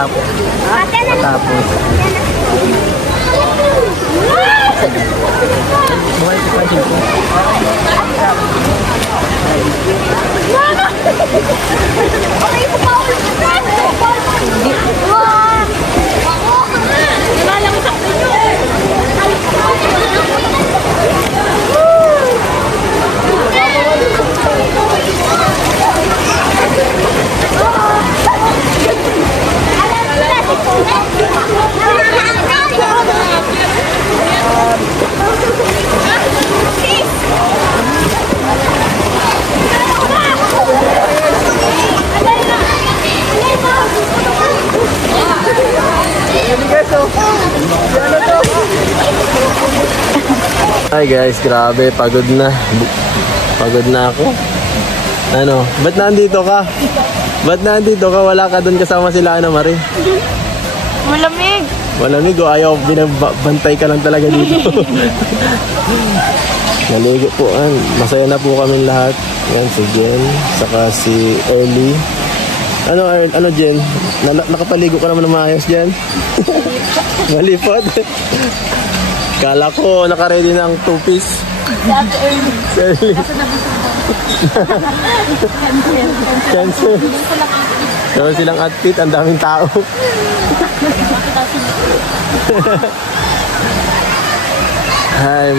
matapos. Matapos. Buhay ko pa dito. Hi guys, grabe, pagod na. Pagod na ako. Ano, ba't nandito ka? Ba't nandito ka? Wala ka doon kasama sila Ana Marie. Malamig. Malamig o ayaw, binabantay ka lang talaga dito. Naligo po, masaya na po kami lahat. Yan, si Jen, saka si Early. Ano Jen? Nakapaligo ka naman ng maayos dyan? Malipot. Kala ko naka-ready ng two-piece. Early. Cancel. Gawin silang outfit, ang daming tao. Hi,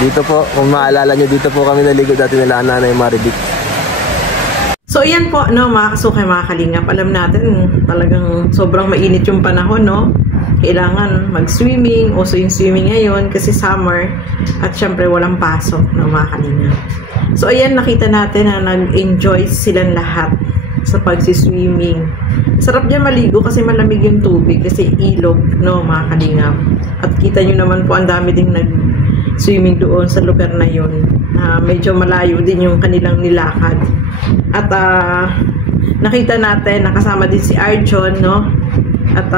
dito po, kung maalala nyo, dito po kami naligo dati nila Nanay Marivic. So ayan po, no, mga kasukay, mga kalingap. Alam natin, talagang sobrang mainit yung panahon, no? Kailangan mag-swimming, uso yung swimming ngayon kasi summer at syempre walang pasok, no, mga kalingap. So ayan, nakita natin na nag-enjoy silang lahat sa pagsiswimming. Sarap dyan maligo kasi malamig yung tubig kasi ilog, no, mga kalingap. At kita nyo naman po, ang dami ding nag-swimming doon sa lugar na yun. Medyo malayo din yung kanilang nilakad. At nakita natin, nakasama din si Arjon, no? At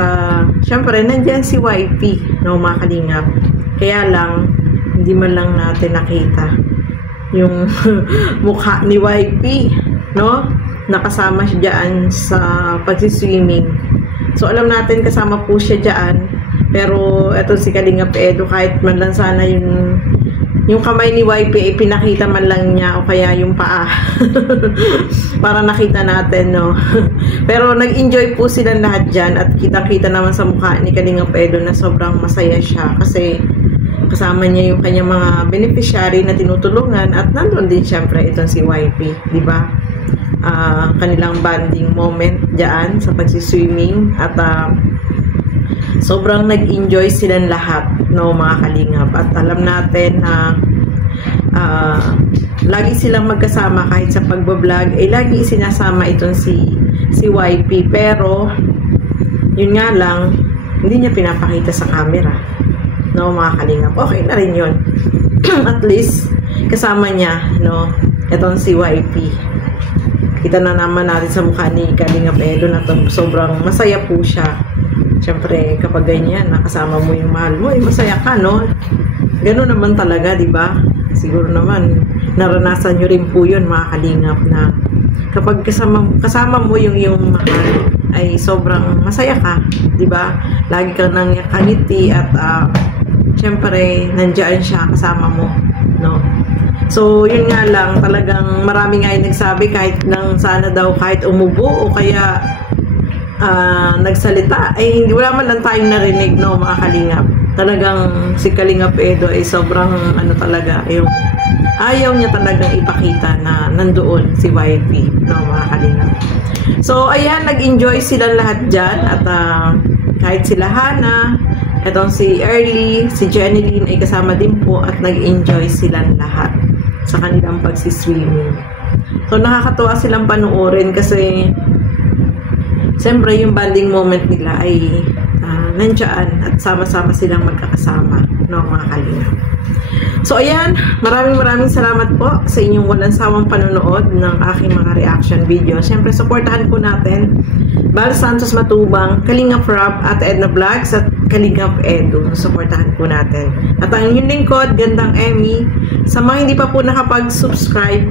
syempre, nandyan si YP, no, mga kalingap. Kaya lang, hindi man lang natin nakita yung mukha ni YP, no? Nakasama siya dyan sa pagsiswimming. So, alam natin kasama po siya dyan. Pero, eto si Kalingap Edo, kahit man lang sana yung kamay ni YP, pinakita man lang niya o kaya yung paa. Para nakita natin, no? Pero, nag-enjoy po silang lahat dyan at kitang-kita naman sa mukha ni Kalingap Edo na sobrang masaya siya kasi kasama niya yung kanyang mga beneficiary na tinutulungan at nandun din syempre itong si YP, di ba? Kanilang bonding moment dyan sa pagsiswimming at sobrang nag-enjoy silang lahat, no, mga kalingap. At alam natin na lagi silang magkasama kahit sa pagbablog, lagi sinasama itong si YP, pero yun nga lang, hindi niya pinapakita sa camera, no, mga kalingap. Okay na rin yun. At least kasama niya, no, itong si YP. Kita na naman natin sa mukha ni Kalingap Edo na sobrang masaya po siya. Siyempre, kapag ganyan, nakasama mo yung mahal mo, masaya ka, no? Gano'n naman talaga, di ba? Siguro naman, naranasan nyo rin po yun, mga kalingap, na kapag kasama mo yung mahal, ay sobrang masaya ka, di ba? Lagi kang nangangiti at siyempre, nandiyan siya kasama mo, no? So, yun nga lang, talagang marami nga yung nagsabi kahit nang sana daw kahit umubo o kaya nagsalita, ay hindi, wala man lang tayong narinig, no, mga kalingap. Talagang si Kalingap Edo ay sobrang ano talaga, yung ayaw niya talagang ipakita na nandoon si YP, no, mga kalingap. So, ayan, nag-enjoy silang lahat dyan at kahit sila Hana, etong si Early, si Jeneline ay kasama din po at nag-enjoy silang lahat sa kanilang pagsiswimming. So, nakakatuwa silang panuorin kasi siyempre yung bonding moment nila ay nandiyan at sama-sama silang magkakasama, no, mga kalingap. So, ayan, maraming salamat po sa inyong walang sawang panonood ng aking mga reaction video. Siyempre, supportahan po natin Bal Santos Matubang, Kalingap Rob, at Edna Vlogs at Kalingap Edo. Supportahan po natin. At ang inyong lingkod, Gandang Emmy. Sa mga hindi pa po nakapag-subscribe,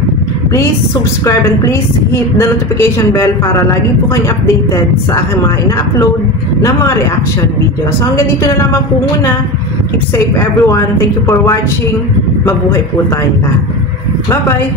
Please subscribe and please hit the notification bell para lagi po kayong updated sa aking mga ina-upload na mga reaction video. So hanggang dito na lamang po muna. Keep safe everyone. Thank you for watching. Mabuhay po tayong lahat. Bye-bye!